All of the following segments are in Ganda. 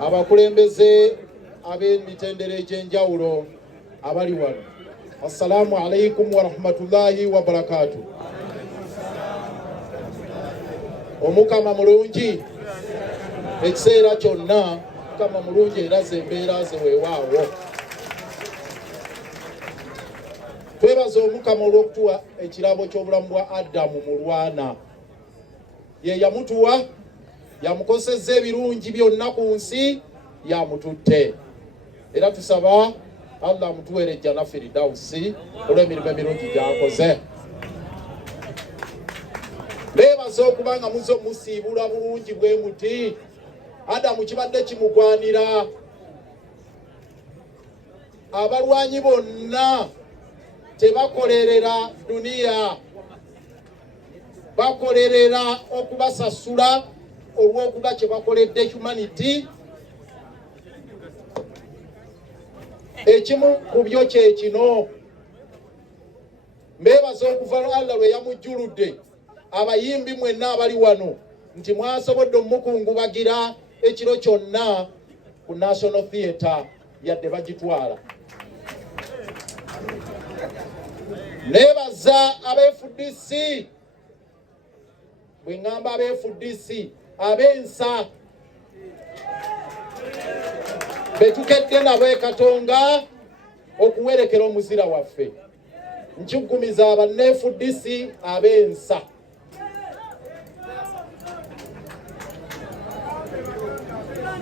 abakulembeze ab'emitendera egy'enjawulo abali wano. Assalamu alaikum wa rahmatullahi wa barakatuh. Omukama mulungi ekiseera kyonna, Mukama mulungi era zembeera ze weewaawo. Twebaza Omukama olw'okutuwa ekirabo ky'obulamu bwa Adamu Mulwana. Ye yamutuwa, yamukozesezza ebirungi byonna ku nsi, yamututte. Era tusaba Allah amutuwere ejjana Firidausi olw'emirimu emirungi gy'akoze. Beebaza okuba nga muzo musiibula bulungi bwe muti. Adamu kibadde kimugwanira. Abalwanyi bonna tebakolerera duniya, bakolerera okubasasula olw'okuba kye bakoledde humanity. Ekimu ku byo kye kino. Mbeebaza okuva Allah lwe yamujjuludde abayimbi mwenna abali wano nti mwasobodde omukungubagira ekiro kyonna ku National Theatre yadde bagitwala. Nebaza abeFDC, bwe ngamba abeFDC, abensa betukedde nabo Katonga okuwerekera omuzira waffe. Nkigumiza abaneFDC abensa.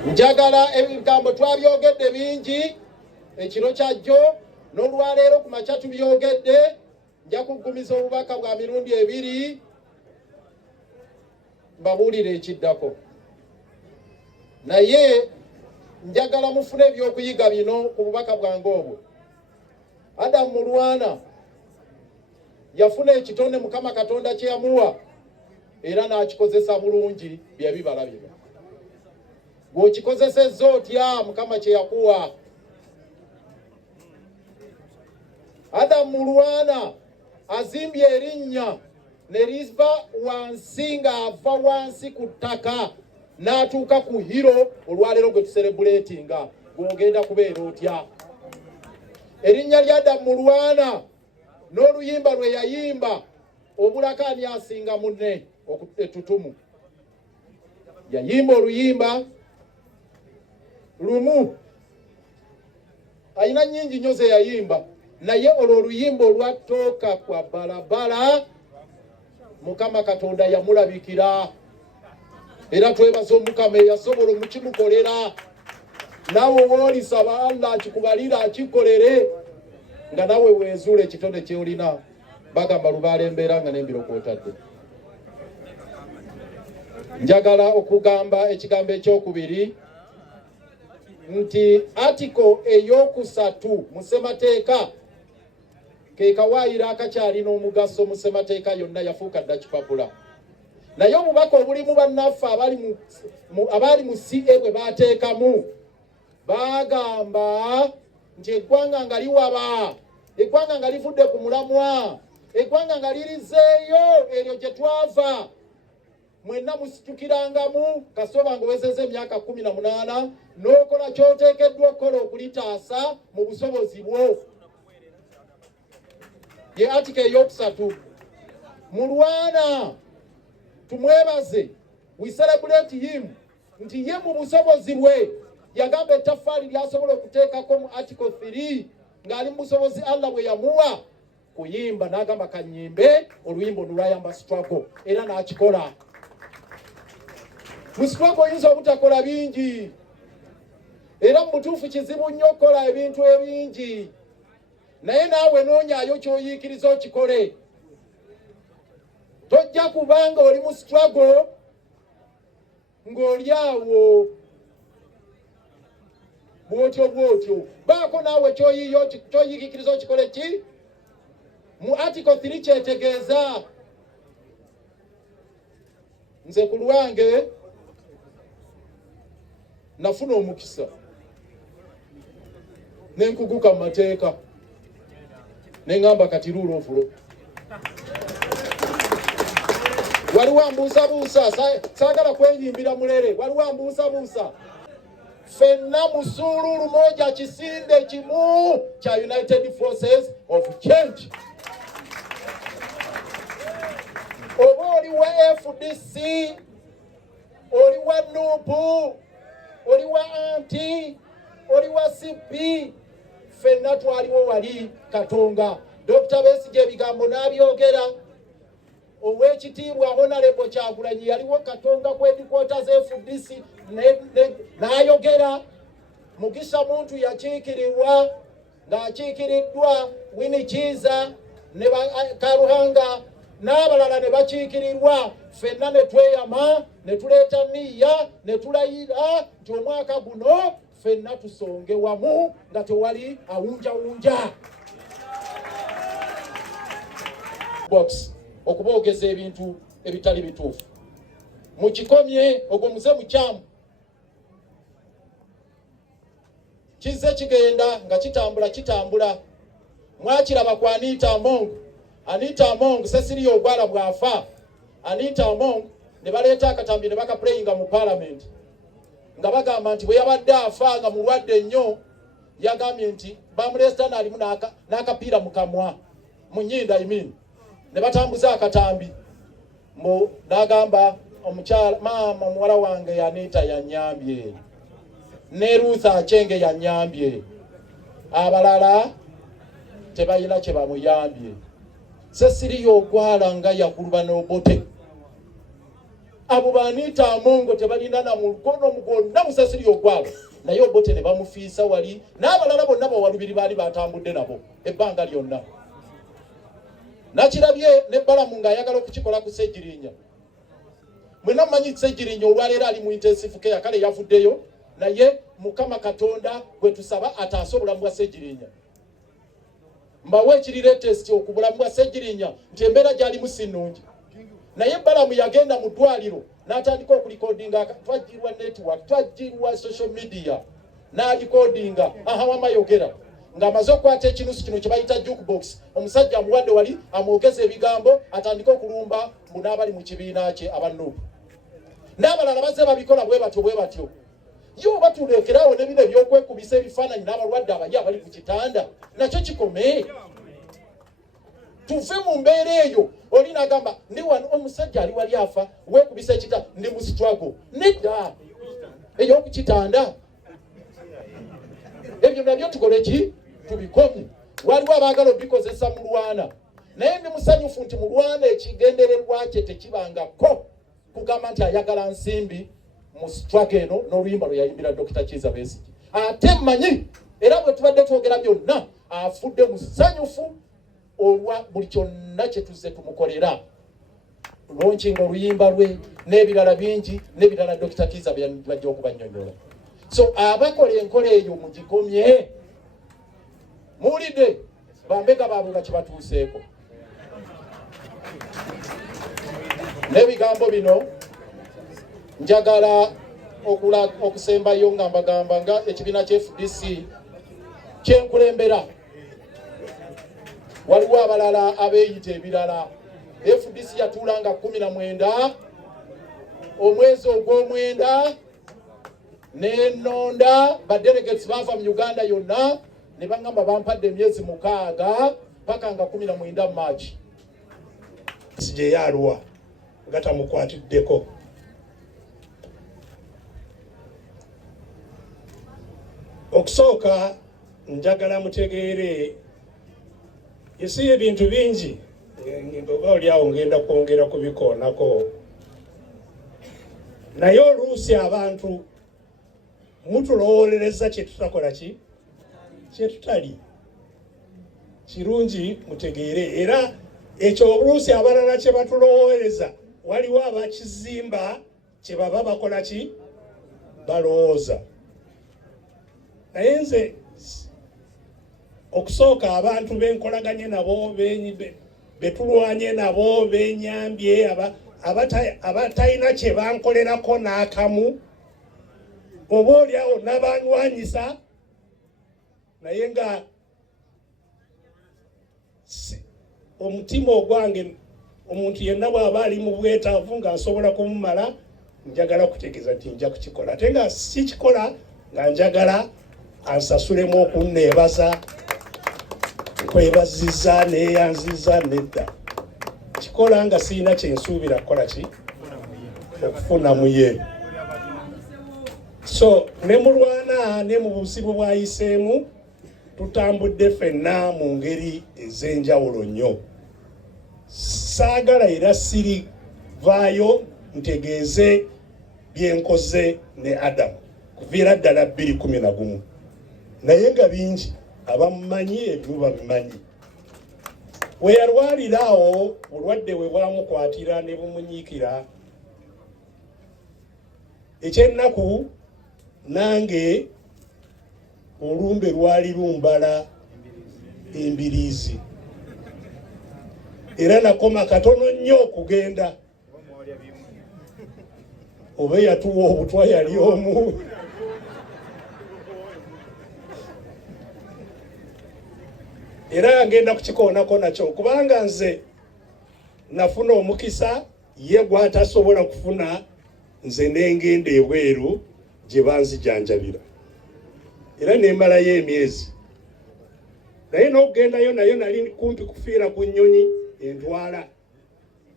Njagala ebigambo twabyogedde bingi ekiro kyajjo n'olwaleero ku makya tubyogedde. Nja kugumiza obubaka bwa mirundi ebiri mbabuulire ekiddako. Naye njagala mufune ebyokuyiga bino ku bubaka bwange obwo. Adamu Mulwana yafuna ekitonde Mukama Katonda kye yamuwa era n'akikozesa bulungi bye bibala bino. Bw'okikozesezza otya Mukama kye yakuwa. Adamu Mulwana azimbye erinnya ne liva wansi ng'ava wansi ku ttaka n'atuuka ku hiro olwaleero gwe tuserebuleetinga. Gw'ogenda kubeera otya? Erinnya lya Adamu Mulwana n'oluyimba lwe yayimba obulaka ani asinga munne ettutumu. Yayimba oluyimba lumu, ayina nnyingi nnyo ze yayimba, naye olwo oluyimba olwatooka kwa balabala Mukama Katonda yamulabikira. Era twebaza Omukama eyasobola omukimukolera. Naawe woolisaba Allah akikubalira akikolere nga nawe weezuula ekitonde ky'olina. Bagamba lubaala embeera nga n'embiro kw'otadde. Njagala okugamba ekigambo ekyokubiri nti article eyokusatu mu ssemateeka ke kawaayiro akakyalina omugaso mu ssemateeka yonna yafuuka dda kipapula. Naye obubaka obulimu bannaffe abali mu CA bwe baateekamu bagamba nti eggwanga nga liwaba, eggwanga nga livudde ku mulamwa, eggwanga nga lirizeeyo eryo gye twava. Mwenna musitukirangamu kasoba ng'owezezza emyaka 18 n'okola ky'oteekeddwa okukola okulitaasa mu busobozi bwo. Ye article eyokusatu. Mulwana tumwebaze, we celebrate him, nti ye mu busobozi bwe yagamba ettaffaali lyasobola okuteekako mu article 3 ng'ali mu busobozi Allah bwe yamuwa kuyimba, n'agamba kanyimbe oluyimba olwayamba struggle, era n'akikola. Mu struggle oyinza obutakola bingi, era mu butuufu kizibu nnyo okukola ebintu ebingi, naye naawe noonyaayo ky'oyiikiriza okikole. Tojja kubanga oli mu struggle ng'oli awo bw'otyo. Baako naawe ky'oyiikiriza okikole ki? Mu article 3 kyetegeeza. Nze ku lwange nafuna omukisa nenkuguka mu mateeka nengamba kati rule of law. Waliwo ambuusabuusa, saagala kwenyimbira mulere, waliwo ambuusabuusa. fenna musululu moja kisinde kimu cha United Forces of Change. Oba oli wa FDC, oli wa Nup, oli wa anti, oli wa CP, fenna twaliwo wali Katonga. Dr. Besigye ebigambo n'abyogera. Owekitiibwa Honorable Kyagulanyi yaliwo Katonga ku headquarters FDC n'ayogera. Mugisha muntu yakiikirirwa ng'akiikiriddwa Winnie Kizza ne Karuhanga n'abalala ne bakiikirirwa. Ffenna ne tweyama ne tuleeta nniya ne tulayira nti omwaka guno ffenna tusonge wamu nga tewali awunjawunja. Box okuboogeza ebintu ebitali bituufu. Mukikomye ogwo muze mukyamu. Kizze kigenda nga kitambula. Mwakiraba ku Anita Among Cecilia Ogwala bwafa. Anita Among ne baleeta akatambi ne bakaplayinga mu parliament. Nga bagamba nti bwe yabadde afa nga mulwadde nnyo yagambye nti bamulesta n'alimu n'akapiira mu kamwa. Mu nnyindo ne batambuza akatambi. N'agamba omukyala maama muwala wange Anita yannyambye. Ne Ruth Achenge yannyambye. Abalala tebayina kye bamuyambye. Cecilia Ogwala nga yakuluba n'obote. Abo ba Anita Among tebalina na mukono mugonna mu Cecilia Ogwala. Naye obote ne bamufiisa wali. N'abalala bonna bawalubiri baali batambudde nabo ebbanga lyonna. Nakirabye ne Balamu ng'ayagala okukikola ku Ssejjirinya. Mwena mmanyi Ssejjirinya olwaleero ali mu intensive care kale yavuddeyo. Naye Mukama Katonda gwe tusaba ataasa obulamu bwa Ssejjirinya. Mbawe ekiri latest okubulamu bwa Ssejjirinya nti embeera gy'alimu si nnungi. Naye Balamu yagenda mu ddwaliro n'atandika okulikodinga, twajjirwa network, twajjirwa social media, n'alikodinga wama yogera. Ng'amaze okwata ekinusu kino kye bayita jukebox, omusajja amuwadde wali amwogeza ebigambo atandika okulumba n'abali mu kibiina kye aba Nup. N'abalala bazze babikola bwe batyo. Yo batuleekerawo ne bino ebyokwekubisa ebifaananyi n'abalwadde abayi abali ku kitanda. Nakyo kikome. Tuve mu mbeera eyo. Oli n'agamba ndi wano omusajja ali wali afa weekubisa ekitanda ndi mu struggle. Nedda. Ey'oku kitanda. Ebyo nabyo tukole ki? Tubikomye. Waliwo abaagala obikozesa Mulwana. Naye ndi musanyufu nti Mulwana ekigendererwa kye tekibangako kugamba nti ayagala nsimbi mu struggle eno n'oluyimba lwe yayimbira Dr. Kizza Besigye. Ate mmanyi era bwe tubadde twogera byonna afudde musanyufu olwa buli kyonna kye tuzze tumukolera. Launching oluyimba lwe n'ebirala bingi n'ebirala Dr. Kizza bajja okubannyonnyola. So abakola enkola eyo mugikomye. Muwulidde bambega baabwe nga kibatuuseeko. N'ebigambo bino njagala okusembayo nga mbagamba nga ekibiina kya FDC kyenkulembera. Waliwo abalala abeeyita ebirala. FDC yatuulanga 19 omwezi ogw'omwenda n'ennonda badelegates baava mu Uganda yonna ne bangamba bampadde emyezi 6 paka nga 19 March. Sije yalwa ngata mukwatiddeko. Okusooka njagala mutegeere esi ebintu bingi ngoba oli awo ngenda kwongera kubikoonako. Naye oluusi abantu mutulowolereza kye tutakola ki kye tutali. Kirungi mutegeere era ekyo oluusi abalala kye batulowolereza waliwo abakizimba kye baba bakola ki balowooza. Naye nze okusooka abantu benkolaganye nabo betulwanye nabo benyambye abatalina kye bankolerako n'akamu oba oliawo n'abanywanyisa naye nga omutima ogwange omuntu yenna bw'aba ali mu bwetaavu nga nsobola kumumala njagala kutegeeza nti nja kukikola ate nga sikikola nga njagala ansasulemu okunneebaza nkwebaziza neeyanziza nedda kikola nga sirina kyensuubira kukola ki okufuna mu ye. So ne Mulwana ne mu buzibu bwayiseemu tutambudde ffenna mu ngeri ez'enjawulo nnyo. Saagala era sirivaayo ntegeeze byenkoze ne Adamu kuviira ddala 2011 naye nga bingi abamumanyi ebimu babimanyi. We yalwalira awo bulwadde we bwamukwatira ne bumunyiikira ekyennaku nange olumbe lwali lumbala embiriizi era nakoma katono nnyo okugenda oba yatuwa obutwa yali omu. Era ngenda kukikoonako nakyo kubanga nze nafuna omukisa ye gwatasobola kufuna nze nengenda ebweru gye banzijanjabira era nemalayo emyezi naye n'okugendayo nayo nali kumpi kufiira ku nnyonyi entwala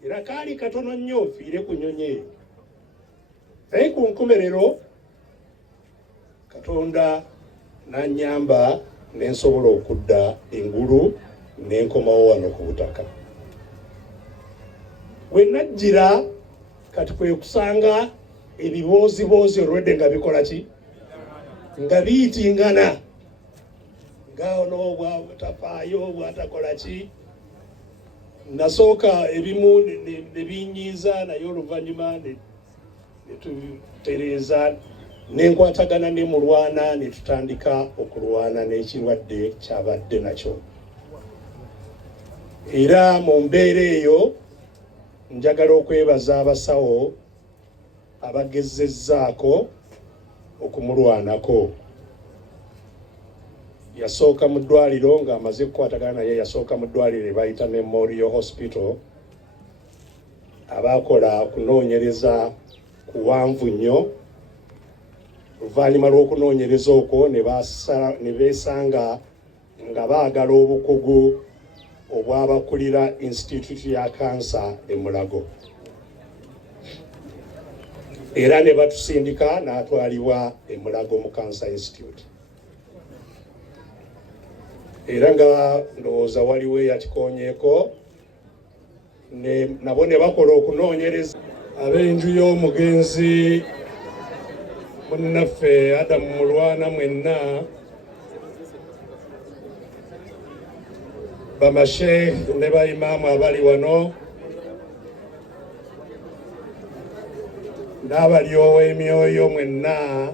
era kaali katono nnyo nfiire ku nnyonyi eyo naye ku nkomerero Katonda n'annyamba nensobola okudda engulu nenkomawo wano ku butaka. We najjira kati kwe kusanga ebibooziboozi olwedde nga bikola ki nga biyitingana nga ono bwatafaayo bwatakola ki. Nasooka ebimu ne binyiiza naye oluvannyuma ne tutereeza nenkwatagana ne Mulwana ne tutandika okulwana n'ekirwadde kyabadde nakyo. Era mu mbeera eyo njagala okwebaza abasawo abagezezzaako okumulwanako. Yasooka mu ddwaliro ng'amaze kukwatagana naye yasooka mu ddwaliro bayita Memorial Hospital abaakola okunoonyereza kuwanvu nnyo. Oluvannyuma lw'okunoonyereza okwo ne beesanga nga baagala obukugu obwabakulira Institute ya Cancer e Mulago era ne batusindika n'atwalibwa e Mulago mu Cancer Institute. Era nga ndowooza waliwo eyakikoonyeeko nabo ne bakola okunoonyereza. Ab'enju y'omugenzi munnaffe Adamu Mulwana mwenna, bamasheikh ne baimaamu abali wano, n'abali ow'emyoyo mwenna,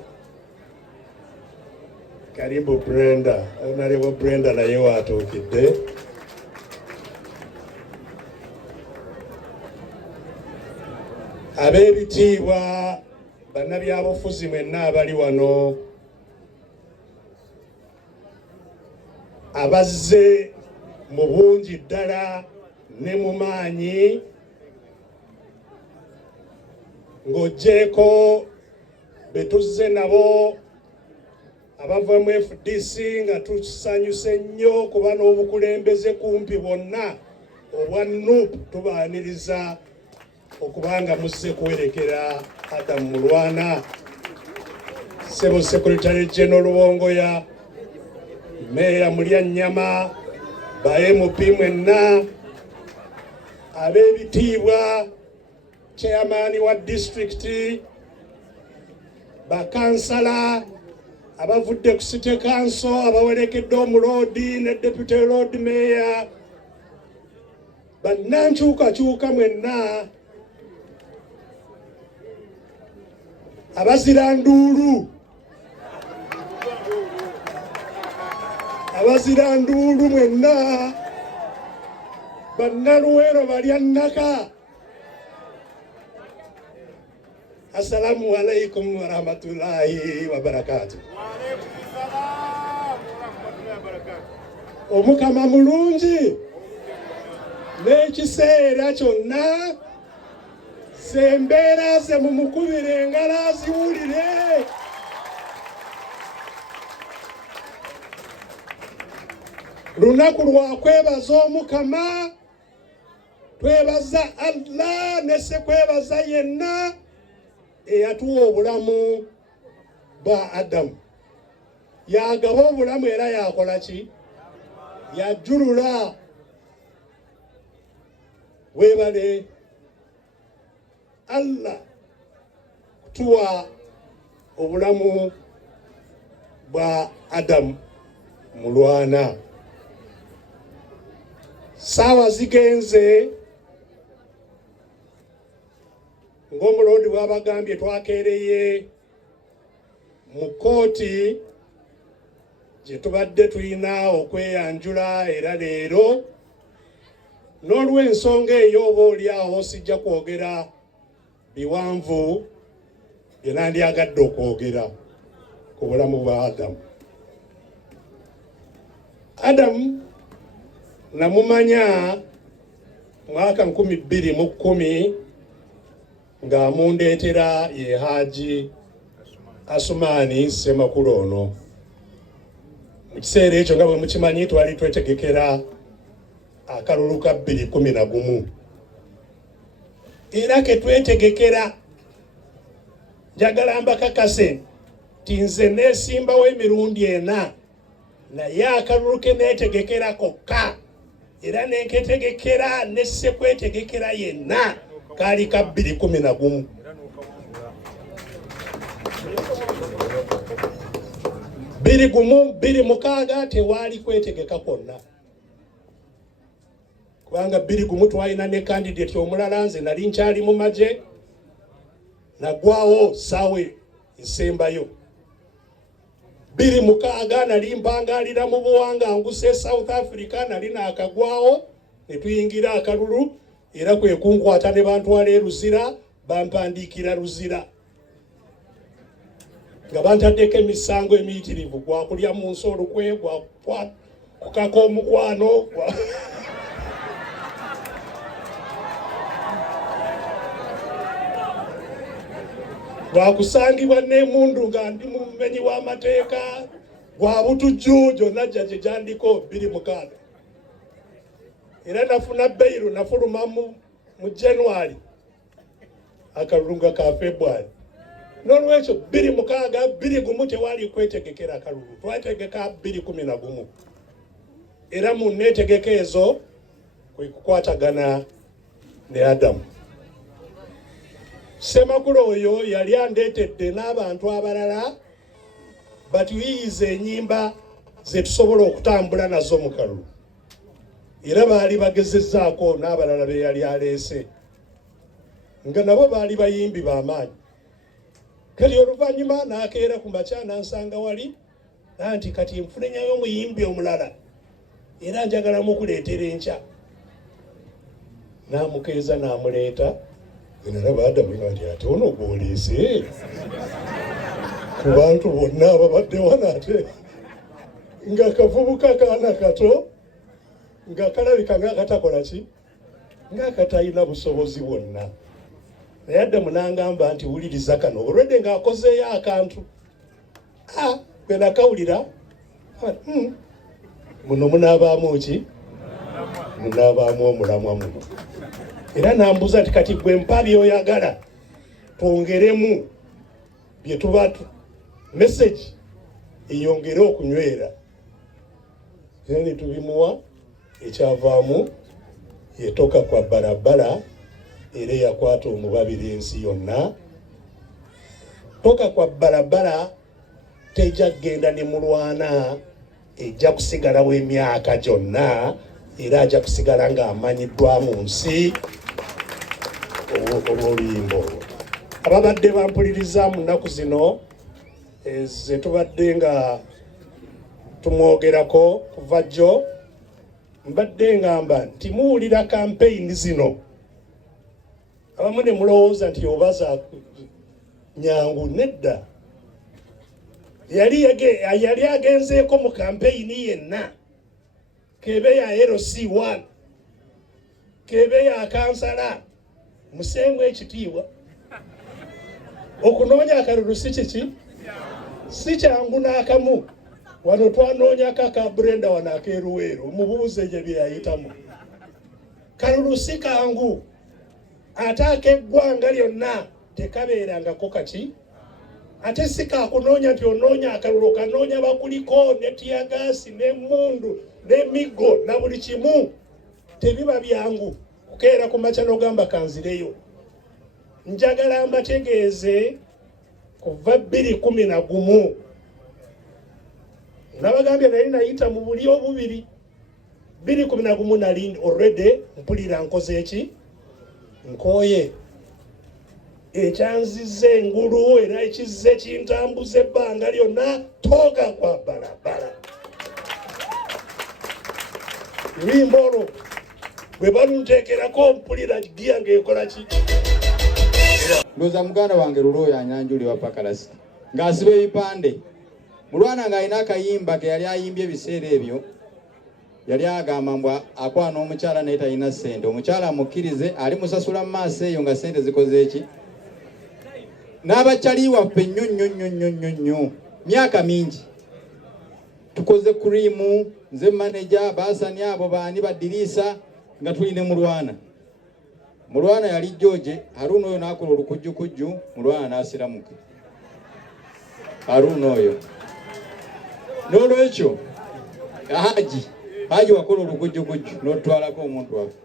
karibu Brenda. Honorable Brenda naye watuukidde. Ab'ebitiibwa bannabyabufuzi mwenna abali wano, abazze mu bungi ddala ne mu maanyi ng'oggyeko betuzze nabo abava mu FDC nga tusanyuse nnyo kuba n'obukulembeze kumpi bonna obwa Nup tubaaniriza okubanga muzze kuwerekera Adamu Mulwana, Ssebo Secretary General Wongoya, Meya Mulyannyama, ba MP mwenna, ab'ebitiibwa, Chairman wa District, bakansala abavudde ku City Council, abawerekedde omuloodi ne Deputy Road Mayor, bannankyukakyuka mwenna, abazira nduulu mwenna, bannaluweero balya nnaka. Assalamu alaikum warahmatullahi wabarakatuh. Omukama mulungi n'ekiseera kyonna sembeera ze mumukubire engalo aziwulire. lunaku lwa kwebaza Omukama, twebaza Allah ne sekwebaza yenna eyatuwa obulamu bwa Adamu. Yagaba obulamu era yakola ki? Yajulula. Webale Allah kutuwa obulamu bwa Adamu Mulwana. Sawa zigenze ng'omulondi bw'abagambye twakereye mu kooti gye tubadde tulina okweyanjula era leero n'olw'ensonga eyo oba oli awo sijja kwogera biwanvu bye nandyagadde okwogera ku bulamu bwa Adamu. Adamu namumanya mwaka 2010 ng'amundeetera ye Haji Asumani Ssemakulu ono. Mu kiseera ekyo nga bwe mukimanyi twali twetegekera akalulu ka 2011 era ke twetegekera njagala mbakakase nti nze neesimbawo emirundi 4 naye akalulu ke neetegekera kokka era nenketegekera nesse kwetegekera yenna kaali ka 2011. Biri mukaaga tewaali kwetegeka kwonna kubanga 2011 twalina ne candidate omulala, nze nali nkyali mu magye nagwawo saawe nsembayo. 2006 nali mpangalira mu buwanganguse South Africa, nali naakagwawo ne tuyingira akalulu era kwe kunkwata ne bantwala e Luzira bampandiikira Luzira nga bantaddeko emisango emiyitirivu gwa kulya mu nsi olukwe, gwa kukaka omukwano, gwakusangibwa n'emundu nga ndi mu mumenyi w'amateeka, gwa butujju, gyonna jjajje gyandiko 2006. Era nafuna beiru nafuluma mu January akalulu nga ka February. N'olwekyo 2006 2011 tewaali kwetegekera akalulu, twategeka 2011 era mu nneetegeka ezo kwe kukwatagana ne Adamu. Ssemakulu oyo yali andeetedde n'abantu abalala batuyiyize ennyimba ze tusobola okutambula nazo mu kalulu era baali bagezezzaako n'abalala be yali aleese nga nabo baali bayimbi b'amaanyi. Kati oluvannyuma n'akeera ku makya n'ansanga wali nanti kati nfunenyayo omuyimbi omulala era njagala mukuleetera enkya. N'amukeeza n'amuleeta. Nalaba Adamu nti ate ono gw'oleese ku bantu bonna ababadde wano ate nga kavubuka kaana kato nga kalabika ng'akatakola ki, ng'akatalina busobozi bwonna. Naye Adamu n'angamba nti wuliriza kano olwedde ng'akozeeyo akantu. Bwe nakawulira muno munaabaamu ki, munaabaamu omulamwa muno. Era nambuza nti kati gwe mpa by'oyagala twongeremu bye tuba message eyongere okunywera. Era ne tubimuwa, ekyavaamu yetoka kwa barabara era yakwata omubabira ensi yonna. Toka kwa barabara tejja kgenda ne Mulwana, ejja kusigalawo emyaka gyonna era ajja kusigala ng'amanyiddwa mu nsi olw'oluyimba olwo. Ababadde bampuliriza mu nnaku zino ze tubadde nga tumwogerako kuva jjo, mbadde ngamba nti muwulira kampeyini zino abamu ne mulowooza nti obaza nyangu. Nedda, yali agenzeeko mu kampeyini yenna, kebe ya LC1, kebe ya kansala, musengu ekitiibwa. Okunoonya akalulu si kiki, si kyangu n'akamu. wano twanoonya kaka Brenda wano akeruweero mubuuze gye byayitamu kalulu si kangu ate akeggwanga lyonna tekabeerangako kati ate si kakunoonya nti onoonya akalulu kanoonya bakuliko ne tiyagaasi n'emmundu n'emiggo na buli kimu tebiba byangu kukeera ku makya n'ogamba kanzireyo. Njagala mbategeeze kuva 2011 nabagambye nali nayita mu buli obubiri 2011 nali already mpulira nkoze eki nkoye ekyanzize engulu era ekizze kintambuza ebbanga lyonna toga kwa balabala. Lwimbo olwo bwe balunteekerako mpulira giya ng'ekola ki. Ndoza muganda wange Luloya Anyanjuli wa Pakalasi ng'asiba ebipande. Mulwana ng'alina akayimba ke yali ayimbye ebiseera ebyo yali agamba mbwa akwana omukyala naye talina ssente. Omukyala amukkirize ali musasula mu maaso eyo nga ssente zikoze eki. N'abakyali waffe nnyo myaka mingi tukoze kurimu nze manager basani abo baani badiriisa nga tuline Mulwana yali George Haruna oyo nakola olukujjukujju Mulwana n'asiramuka Haruna oyo n'olwekyo Haji wakola olukujjukujju n'otwalako omuntu waffe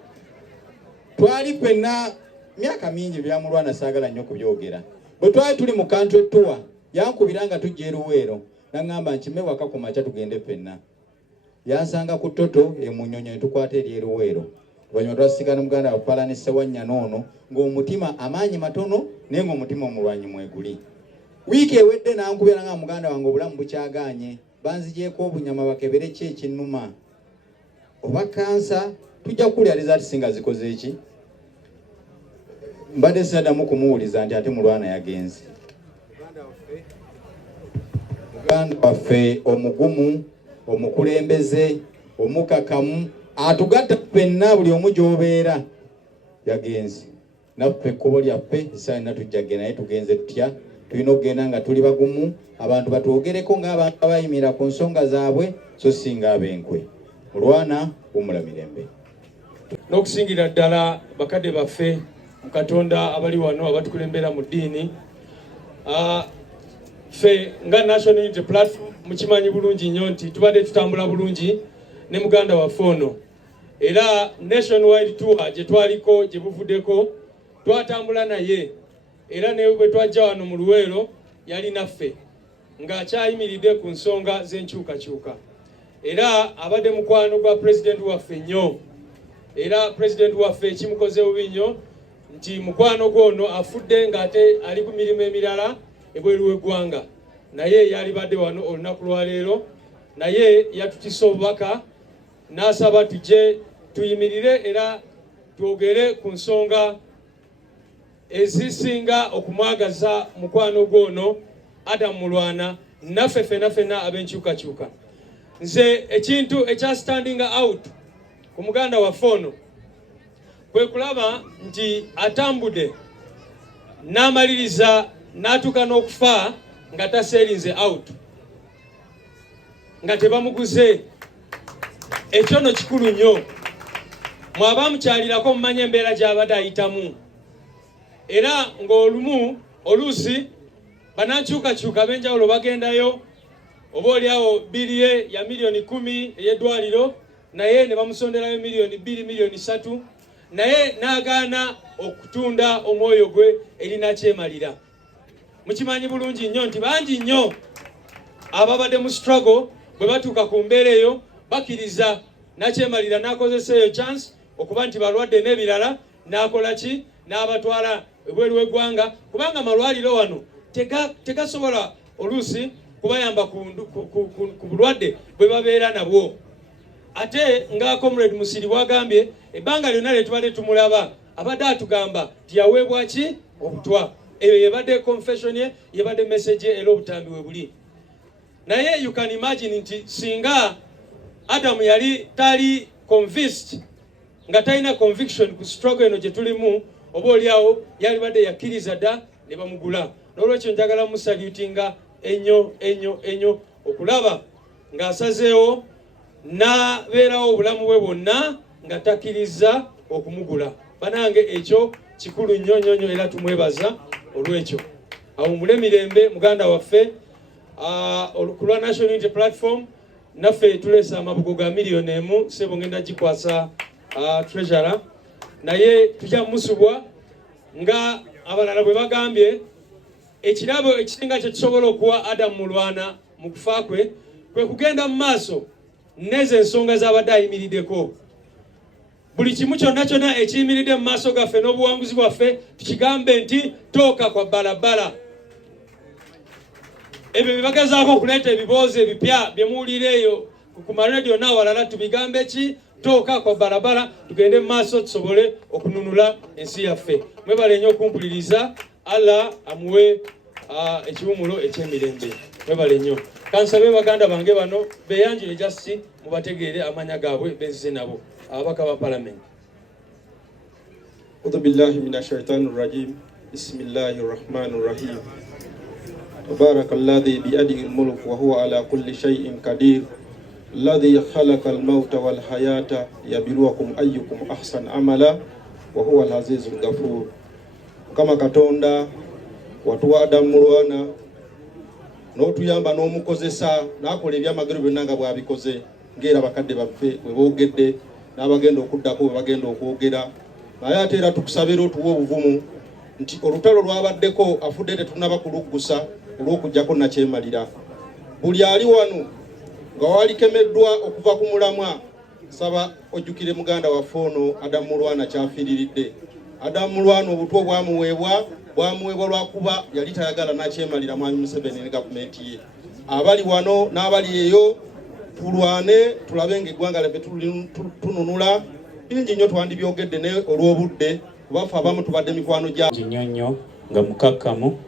twali ffenna myaka mingi bya Mulwana saagala nnyo kubyogera bwe twali tuli mu country tour yankubira nga tujja e Luweero n'angamba nkime waka ku makya tugende ffenna yansanga ku Toto emunyonyo ne tukwata eri e Luweero banyuma twasigana muganda wapala ne Sewanya noono ng'omutima amaanyi matono naye ng'omutima omulwanyi mweguli. Wiiki ewedde n'ankubira nga muganda wange obulamu bukyagaanye banzigyeko obunyama bakebere ki ekinnuma oba kansa tujja kukulya result singa zikoze eki. Mbadde sinaddamu kumuwuliza nti ate Mulwana yagenze. Muganda waffe omugumu omukulembeze omukakamu atugatta ffenna buli omu gy'obeera yagenze. Naffe ekkubo lyaffe essaawa natujja genda naye tugenze tutya tulina okugenda nga tuli bagumu abantu batwogereko ng'abantu abayimira ku nsonga zaabwe so singa ab'enkwe. Mulwana wumula mirembe. N'okusingira ddala bakadde baffe mu Katonda abali wano abatukulembera mu ddiini ffe nga National Unity Platform mukimanyi bulungi nnyo nti tubadde tutambula bulungi ne muganda waffe ono era nationwide tour gye twaliko gye buvuddeko twatambula naye era ne bwe twajja wano mu Luweero yali naffe ng'akyayimiridde ku nsonga z'enkyukakyuka era abadde mukwano gwa president waffe nnyo era president waffe ekimukoze bubi nnyo nti mukwano gwono afudde ng'ate ali ku mirimu emirala ebweru w'eggwanga naye yali badde wano olunaku lwaleero naye yatutisa obubaka n'asaba tujje tuyimirire era twogere ku nsonga ezisinga okumwagaza mukwano gwono Adam Mulwana naffe ffenna ab'enkyukakyuka. Nze ekintu ekya standing out ku muganda waffe ono kwe kulaba nti atambudde n'amaliriza n'atuuka n'okufa nga taseerinze out nga tebamuguze. Ekyo nno kikulu nnyo mwaba mukyalirako mumanye embeera gy'abadde ayitamu era oluusi banankyukakyuka ab'enjawulo bagendayo oba oliawo biri ye ya miliyoni 10 ey'eddwaliro naye ne bamusonderayo miliyoni 2 miliyoni 3 naye n'agaana okutunda omwoyo gwe erina kyemalira. Mukimanyi bulungi nnyo nti bangi nnyo ababadde mu struggle bwe batuuka ku mbeera eyo bakkiriza nakyemalira n'akozesa eyo chance okuba nti balwadde n'ebirala n'akola ki n'abatwala ebweru w'eggwanga kubanga amalwaliro wano tegasobola oluusi kubayamba ku bulwadde bwe babeera nabwo. Ate nga Comrade Musiri bwagambye ebbanga lyonna lye tubadde tumulaba abadde atugamba nti yaweebwa ki obutwa. Eyo yebadde confession ye yebadde message ye era obutambi we buli. Naye you can imagine nti singa Adam yali tali convinced nga talina conviction ku struggle eno gye tulimu oba oliawo yali badde yakkiriza dda ne bamugula. N'olwekyo njagala musalutinga ennyo okulaba ng'asazeewo n'abeerawo obulamu bwe bwonna nga takkiriza okumugula. Banange ekyo kikulu nnyo era tumwebaza olw'ekyo. Awummule mirembe muganda waffe ku lwa National Unity Platform naffe tuleesa amabugo ga miliyoni 1 sebo ngenda gikwasa treasurer naye tujja musubwa nga abalala bwe bagambye ekirabo ekisinga kye kisobola okuwa Adam Mulwana mu kufa kwe kugenda mu maaso n'ezo ensonga z'abadde ayimiriddeko. Buli kimu kyonna ekiyimiridde mu maaso gaffe n'obuwanguzi bwaffe tukigambe nti tooka kwa balabala. Ebyo bibagezaako okuleeta ebiboozi ebipya bye muwulira eyo ku maradio n'awalala tubigambe ki tooka kwa balabala tugende mu maaso tusobole okununula ensi yaffe. Mwebale nnyo okumpuliriza. Allah amuwe ekiwumulo eky'emirembe. Mwebale nnyo. Kansabe baganda bange bano beeyanjule justi mubategeere amanya gaabwe benzize nabo ababaka ba parliament. A'udhu billahi minash shaitanir rajim. Bismillahir rahmanir rahim. Tabarakalladhi biyadihi al-mulk wa huwa ala kulli shay'in qadir. Alladhi khalaqa al-mauta wal hayata liyabluwakum ayyukum ahsanu amala wa huwa al-azizul ghafur. Kama Katonda watuwa Adam Mulwana n'otuyamba n'omukozesa n'akola ebyamagero byonna nga bw'abikoze ng'era bakadde baffe bwe boogedde n'abagenda okuddako bwe bagenda okwogera. Naye ate era tukusabira otuwa obuvumu nti olutalo lwabaddeko afudde tetunaba kuluggusa olw'okujjako nakyemalira. Buli ali wano nga walikemeddwa okuva ku mulamwa saba ojjukire muganda waffe ono Adam Mulwana kyafiiriridde. Adam Mulwana obutwa bwamuweebwa lwakuba yali tayagala nakyemalira mwami Museveni ne gavumenti ye. Abali wano n'abali eyo tulwane tulabe ng'eggwanga lyaffe tununula. Bingi nnyo twandibyogedde ne olw'obudde kubaffe abamu tubadde mikwano gya nnyo nga mukakkamu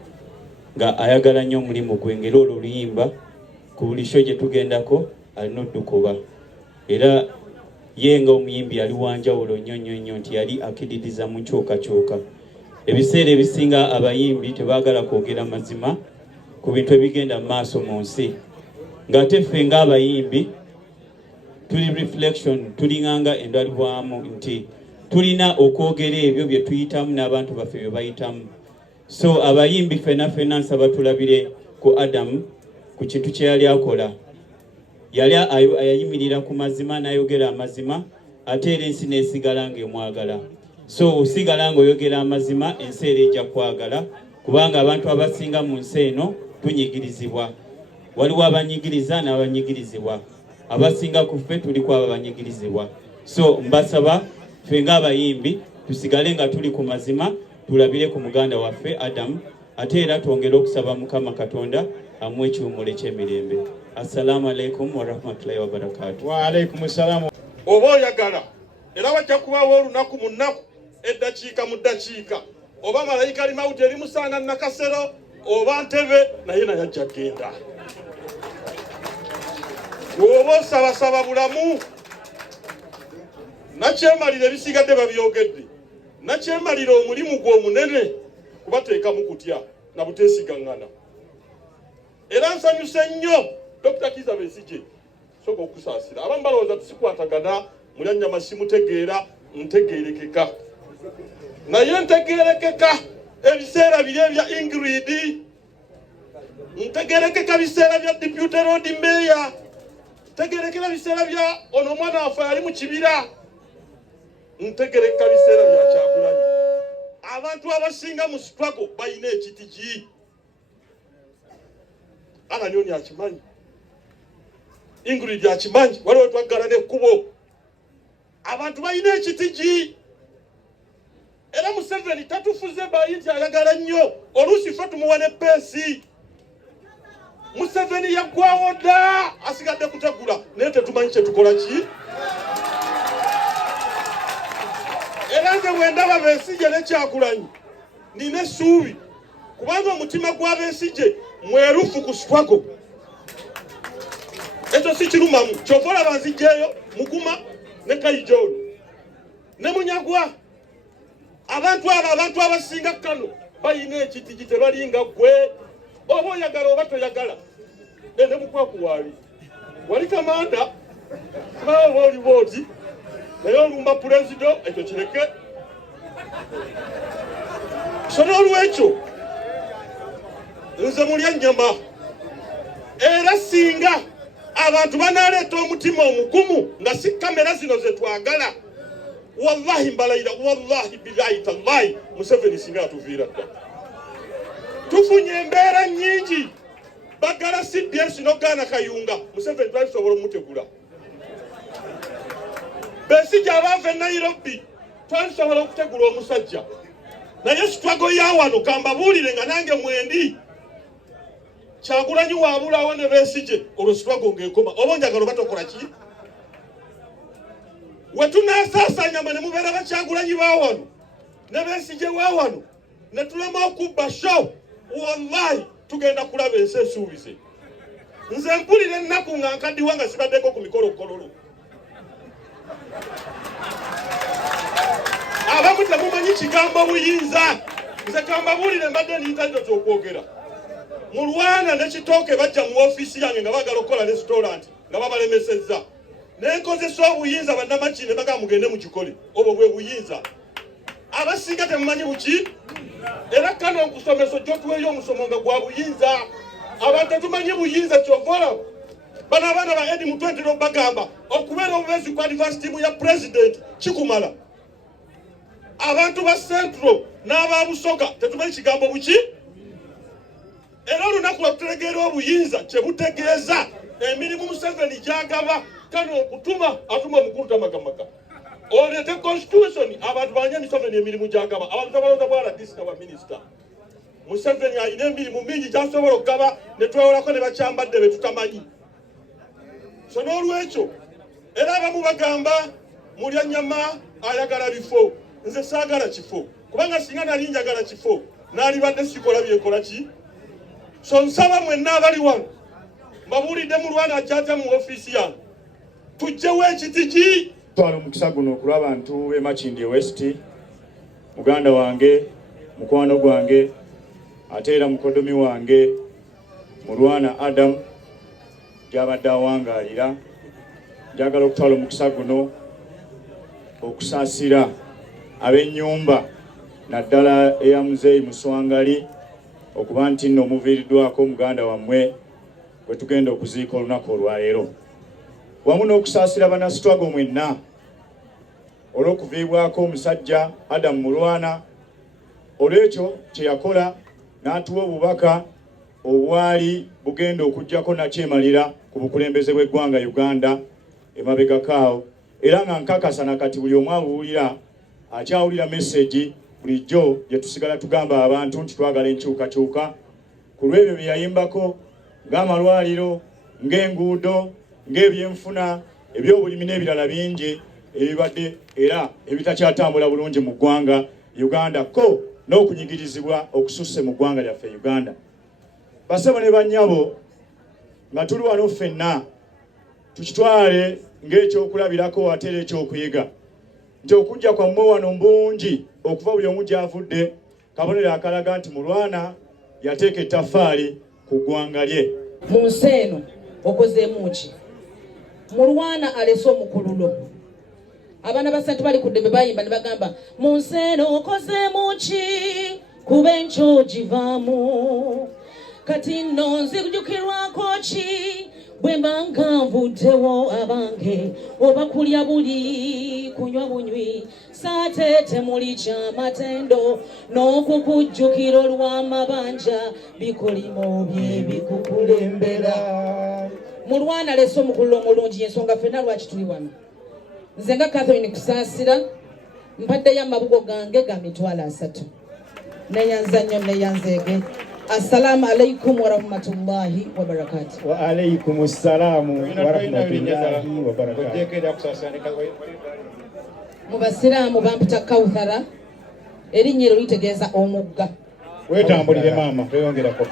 nga ayagala nnyo omulimu gwe ngera oluyimba ku buli sho gye tugendako alina oddukuba. Era ye nga omuyimbi yali wanjawulo nnyo nti yali akidiriza mu nkyukakyuka. Ebiseera ebisinga abayimbi tebaagala kwogera mazima ku bintu ebigenda mu maaso mu nsi. Ng'ate ffe ng'abayimbi tuli reflection tulinganga endalibwamu nti tulina okwogera ebyo bye tuyitamu n'abantu baffe bye bayitamu. So abayimbi ffenna nsaba tulabire ku Adam ku kintu kye yali akola. Yali ayayimirira ku mazima n'ayogera amazima ate era ensi n'esigala ng'emwagala. So osigala ng'oyogera amazima ensi era ejja kwagala kubanga abantu abasinga mu nsi eno tunyigirizibwa. Waliwo abanyigiriza n'abanyigirizibwa. Abasinga ku ffe tuli ku abo abanyigirizibwa. So mbasaba ffe ng'abayimbi tusigale nga tuli ku mazima tulabire ku muganda waffe Adam ate era twongere okusaba Mukama Katonda amuwe ekiwumulo eky'emirembe. Assalamu alaikum wa rahmatullahi wa barakatuh. Wa alaikum assalam. Oba oyagala era wajja kubawo olunaku mu nnaku eddakiika mu ddakiika oba malayika limawuti erimusanga Nakasero oba Ntebe naye ajja genda. Oba osabasaba bulamu nakyemalira ebisigadde babyogedde nakyemalira omulimu gw'omunene kubateeka mu kutya na buteesigangana. Era nsanyuse nnyo Dr. Kizza Besigye soka okusaasira abamu balowooza tusikwatagana mulyannyama simutegeera ntegeerekeka naye ntegeerekeka ebiseera biri ebya Ingrid ntegeerekeka biseera bya Deputy Road Mayor ntegeerekeka biseera bya ono omwana waffe ali mu kibira ntegeerekeka biseera bya Kyagulanyi. Abantu abasinga mu struggle balina ekitiki Ananyoni akimanyi Ingrid akimanyi waliwo twaggala n'ekkubo abantu balina ekitiki era Museveni tatufuze bayinti ayagala nnyo oluusi ffe tumuwa ne peesi. Museveni yaggwawo dda asigadde kutegula naye tetumanyi kye tukola ki. Era nze bwe ndaba Besigye ne Kyagulanyi nina essuubi kubanga omutima gwa Besigye mwerufu ku struggle. Ekyo si kirumamu kyova olaba nzijjeeyo Muguma ne Kayijooni ne Munyagwa. Abantu abasinga kano balina ekitiki tebalinga ggwe oba oyagala oba toyagala. Ne Mukwaku waali wali kamanda tubawo oli boti naye olumba pulezida ekyo kireke so n'olwekyo nze mulya nnyama era singa abantu banaleeta omutima omugumu nga si kamera zino ze twagala wallahi mbalayira wallahi billahi tallahi Museveni singa atuviira dda tufunye embeera nnyingi bagala CDS n'ogaana Kayunga Museveni twalisobola omutegula Besigye abaava e Nairobi twalisobola okutegula omusajja naye sitwago ya wano kambabuulire nga nange mwendi Kyagulanyi waabulawo ne Besigye olwo sitwago ng'ekoma oba njagala batokola ki we tunaasaasanya mwe ne mubeera Bakyagulanyi ba wano ne Besigye wa wano ne tulema okubba show wallahi tugenda kulaba ensi esuubize nze mpulira ennaku nga nkaddiwa nga sibaddeko ku mikolo kololo abamu temumanyi kigambo buyinza nze kambabuulire mbadde niyitalino ky'okwogera Mulwana ne Kitooke bajja mu ofiisi yange nga bagala okukola restaurant nga babalemesezza nenkozesa obuyinza bannamaki ne baga mugende mu kikole obwo bwe buyinza abasinga temumanyi buki era kano nkusomesa gyotuweeyo omusomo nga gwa buyinza abantu tumanyi buyinza kyovola bano abaana ba Edi Mutwetero bagamba okubeera obubezi ku advance team ya president kikumala abantu ba Central n'aba Busoga tetumanyi kigambo buki era olunaku lwatutegeera obuyinza kyebutegeeza emirimu Museveni gyagaba kano okutuma atuma omukulu tamagamaga olete constitution abantu banya Museveni emirimu gyagaba abantu abalonda bwa RDC na minisita Museveni alina emirimu mingi gyasobola okugaba ne twewolako ne bakyambadde be tutamanyi so n'olwekyo era abamu bagamba mulya nnyama ayagala bifo nze saagala kifo kubanga singa nali njagala kifo naalibadde sikola byekola ki so nsaba mwenna abali wano mbabuulidde Mulwana ajjata mu ofiisi yange tujjewo ekitiki twala omukisa guno okulwa abantu b'e Makindye West muganda wange mukwano gwange ate era mukodomi wange Mulwana Adam gyabadde awangaalira njagala okutwala omukisa guno okusaasira ab'ennyumba naddala eya Muzeeyi Muswangali okuba nti nno omuviiriddwako muganda wammwe kwe tugenda okuziika olunaku olwaleero wamu n'okusaasira bannasitwago mwenna olw'okuviibwako omusajja Adam Mulwana olw'ekyo kye yakola n'atuwa obubaka obwali bugenda okuggyako nakyemalira ku bukulembeze bw'eggwanga Uganda emabegakaawo era nga nkakasa nakati buli omu abuwulira akyawulira message bulijjo gye tusigala tugamba abantu nti twagala enkyukakyuka ku lw'ebyo bye yayimbako ng'amalwaliro ng'enguudo ng'ebyenfuna ebyobulimi n'ebirala bingi ebibadde era ebitakyatambula bulungi mu ggwanga Uganda ko n'okunyigirizibwa okususse mu ggwanga lyaffe Uganda. Basebo ne bannyabo nga tuli wano ffenna tukitwale ng'ekyokulabirako ate era ekyokuyiga nti okujja kwammwe wano mbungi okuva buli omu gy'avudde kabonero akalaga nti Mulwana yateeka ettaffaali ku ggwanga lye. Mu nsi eno okozeemu ki? Mulwana alese omukululo abaana ba Ssente bali ku ddembe bayimba ne bagamba mu nsi eno okozeemu ki kuba enkyo givaamu kati nno nzijukirwako ki bwe mba nga nvuddewo abange oba kulya buli kunywa bunywi saate temuli kyamatendo n'okukujjukira olw'amabanja bikolimo bye bikukulembera. Mulwana alese omukululo omulungi ensonga ffenna lwaki tuli wano. Nze nga Catherine kusaasira mpaddeyo amabugo gange ga mitwalo 3 neyanza nnyo neyanzeege. Assalamu alaikum wa rahmatullahi wa barakatuh. Wa alaikum assalamu wa rahmatullahi wa barakatuh. Mu basiraamu bampita Kawuthara erinnya eryo litegeeza omugga. Wetambulire maama tweyongerako.